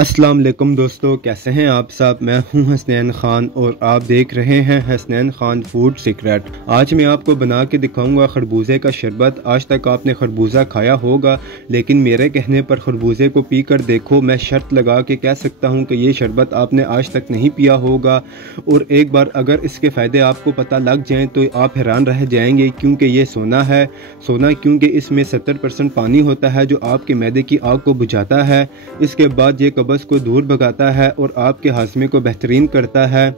अस्सलाम वालेकुम दोस्तों, कैसे हैं आप सब। मैं हूं हसनैन ख़ान और आप देख रहे हैं हसनैन ख़ान फूड सीक्रेट। आज मैं आपको बना के दिखाऊंगा खरबूजे का शरबत। आज तक आपने खरबूजा खाया होगा, लेकिन मेरे कहने पर खरबूजे को पी कर देखो। मैं शर्त लगा के कह सकता हूं कि ये शरबत आपने आज तक नहीं पिया होगा, और एक बार अगर इसके फ़ायदे आपको पता लग जाएँ तो आप हैरान रह जाएंगे, क्योंकि ये सोना है। सोना क्योंकि इसमें 70% पानी होता है जो आपके मैदे की आग को बुझाता है। इसके बाद ये कब्ज़ को दूर भगाता है और आपके हाजमे को बेहतरीन करता है।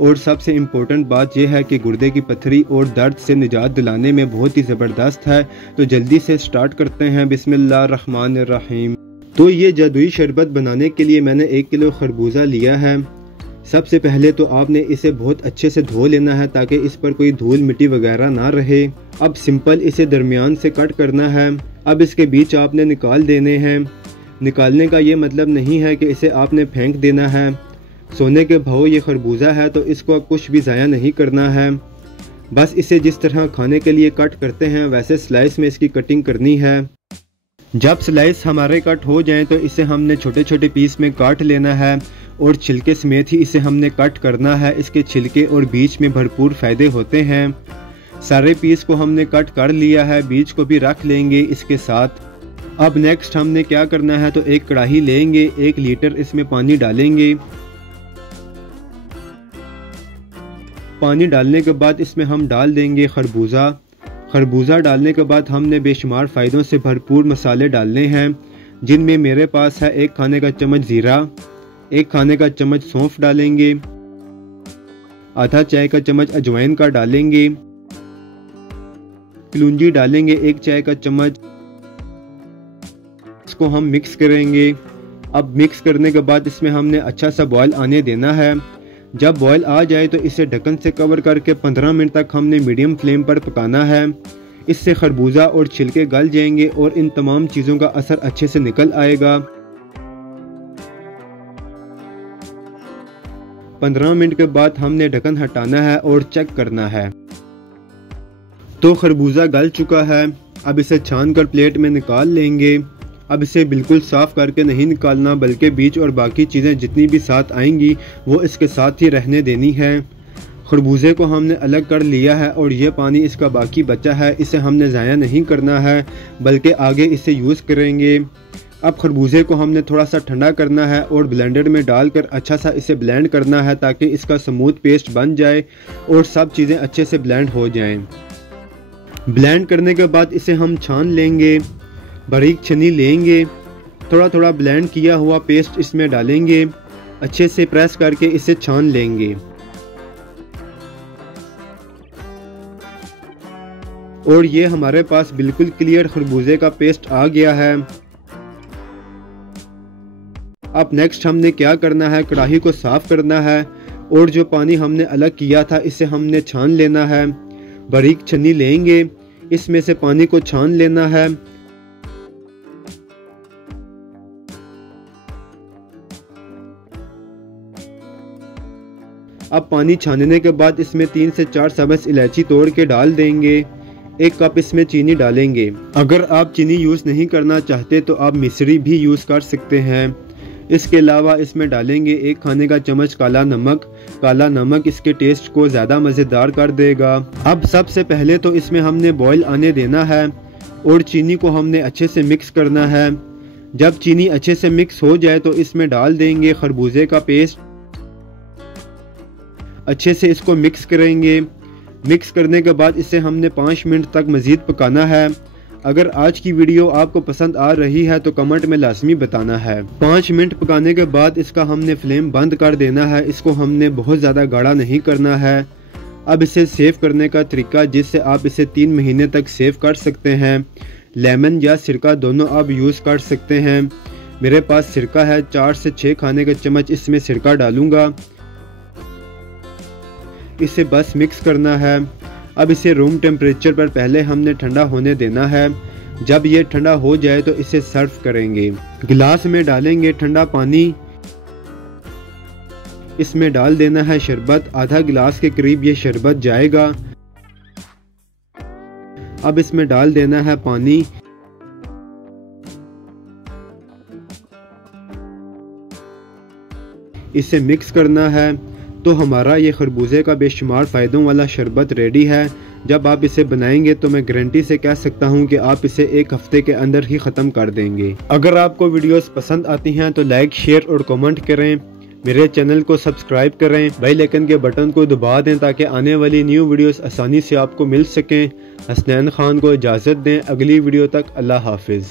और सबसे इम्पोर्टेंट बात यह है कि गुर्दे की पथरी और दर्द से निजात दिलाने में बहुत ही ज़बरदस्त है। तो जल्दी से स्टार्ट करते हैं। बिस्मिल्लाहिर्रहमानिर्रहीम। तो ये जादुई शरबत बनाने के लिए मैंने 1 किलो खरबूजा लिया है। सबसे पहले तो आपने इसे बहुत अच्छे से धो लेना है ताकि इस पर कोई धूल मिट्टी वगैरह ना रहे। अब सिंपल इसे दरमियान से कट करना है। अब इसके बीच आपने निकाल देने हैं। निकालने का ये मतलब नहीं है कि इसे आपने फेंक देना है। सोने के भाव ये खरबूजा है तो इसको कुछ भी ज़ाया नहीं करना है। बस इसे जिस तरह खाने के लिए कट करते हैं वैसे स्लाइस में इसकी कटिंग करनी है। जब स्लाइस हमारे कट हो जाएं तो इसे हमने छोटे छोटे पीस में काट लेना है और छिलके समेत ही इसे हमने कट करना है। इसके छिलके और बीज में भरपूर फ़ायदे होते हैं। सारे पीस को हमने कट कर लिया है, बीज को भी रख लेंगे इसके साथ। अब नेक्स्ट हमने क्या करना है, तो एक कढ़ाई लेंगे, 1 लीटर इसमें पानी डालेंगे। पानी डालने के बाद इसमें हम डाल देंगे खरबूजा। खरबूजा डालने के बाद हमने बेशुमार फ़ायदों से भरपूर मसाले डालने हैं, जिनमें मेरे पास है 1 खाने का चम्मच ज़ीरा, 1 खाने का चम्मच सौंफ डालेंगे, आधा चाय का चम्मच अजवाइन का डालेंगे, कलौंजी डालेंगे 1 चाय का चम्मच। इसको हम मिक्स करेंगे। अब मिक्स करने के बाद इसमें हमने अच्छा सा बॉयल आने देना है। जब बॉयल आ जाए तो इसे ढक्कन से कवर करके 15 मिनट तक हमने मीडियम फ्लेम पर पकाना है। इससे खरबूजा और छिलके गल जाएंगे और इन तमाम चीज़ों का असर अच्छे से निकल आएगा। 15 मिनट के बाद हमने ढक्कन हटाना है और चेक करना है। तो खरबूजा गल चुका है। अब इसे छान कर प्लेट में निकाल लेंगे। अब इसे बिल्कुल साफ़ करके नहीं निकालना, बल्कि बीज और बाकी चीज़ें जितनी भी साथ आएंगी वो इसके साथ ही रहने देनी है। खरबूजे को हमने अलग कर लिया है और ये पानी इसका बाकी बचा है, इसे हमने ज़ाया नहीं करना है, बल्कि आगे इसे यूज़ करेंगे। अब खरबूजे को हमने थोड़ा सा ठंडा करना है और ब्लेंडर में डालकर अच्छा सा इसे ब्लेंड करना है ताकि इसका स्मूथ पेस्ट बन जाए और सब चीज़ें अच्छे से ब्लेंड हो जाएं। ब्लेंड करने के बाद इसे हम छान लेंगे। बारीक छन्नी लेंगे, थोड़ा थोड़ा ब्लेंड किया हुआ पेस्ट इसमें डालेंगे, अच्छे से प्रेस करके इसे छान लेंगे। और ये हमारे पास बिल्कुल क्लियर खरबूजे का पेस्ट आ गया है। अब नेक्स्ट हमने क्या करना है, कढ़ाई को साफ करना है और जो पानी हमने अलग किया था इसे हमने छान लेना है। बारीक छन्नी लेंगे, इसमें से पानी को छान लेना है। अब पानी छानने के बाद इसमें 3 से 4 सब्ज़ इलायची तोड़ के डाल देंगे। 1 कप इसमें चीनी डालेंगे। अगर आप चीनी यूज़ नहीं करना चाहते तो आप मिश्री भी यूज़ कर सकते हैं। इसके अलावा इसमें डालेंगे 1 खाने का चम्मच काला नमक। काला नमक इसके टेस्ट को ज़्यादा मज़ेदार कर देगा। अब सबसे पहले तो इसमें हमने बॉयल आने देना है और चीनी को हमने अच्छे से मिक्स करना है। जब चीनी अच्छे से मिक्स हो जाए तो इसमें डाल देंगे खरबूजे का पेस्ट। अच्छे से इसको मिक्स करेंगे। मिक्स करने के बाद इसे हमने 5 मिनट तक मज़ीद पकाना है। अगर आज की वीडियो आपको पसंद आ रही है तो कमेंट में लाजमी बताना है। 5 मिनट पकाने के बाद इसका हमने फ्लेम बंद कर देना है। इसको हमने बहुत ज़्यादा गाढ़ा नहीं करना है। अब इसे सेव करने का तरीका, जिससे आप इसे 3 महीने तक सेव कर सकते हैं। लेमन या सिरका दोनों आप यूज़ कर सकते हैं। मेरे पास सिरका है, 4 से 6 खाने का चम्मच इसमें सिरका डालूँगा। इसे बस मिक्स करना है। अब इसे रूम टेम्परेचर पर पहले हमने ठंडा होने देना है। जब ये ठंडा हो जाए तो इसे सर्व करेंगे। गिलास में डालेंगे ठंडा पानी। इसमें डाल देना है शरबत। आधा गिलास के करीब ये शरबत जाएगा। अब इसमें डाल देना है पानी। इसे मिक्स करना है तो हमारा ये खरबूजे का बेशुमार फ़ायदों वाला शरबत रेडी है। जब आप इसे बनाएंगे तो मैं गारंटी से कह सकता हूँ कि आप इसे 1 हफ्ते के अंदर ही ख़त्म कर देंगे। अगर आपको वीडियोस पसंद आती हैं तो लाइक, शेयर और कमेंट करें। मेरे चैनल को सब्सक्राइब करें, बेल आइकन के बटन को दबा दें ताकि आने वाली न्यू वीडियोस आसानी से आपको मिल सकें। हसनैन खान को इजाज़त दें, अगली वीडियो तक अल्लाह हाफिज़।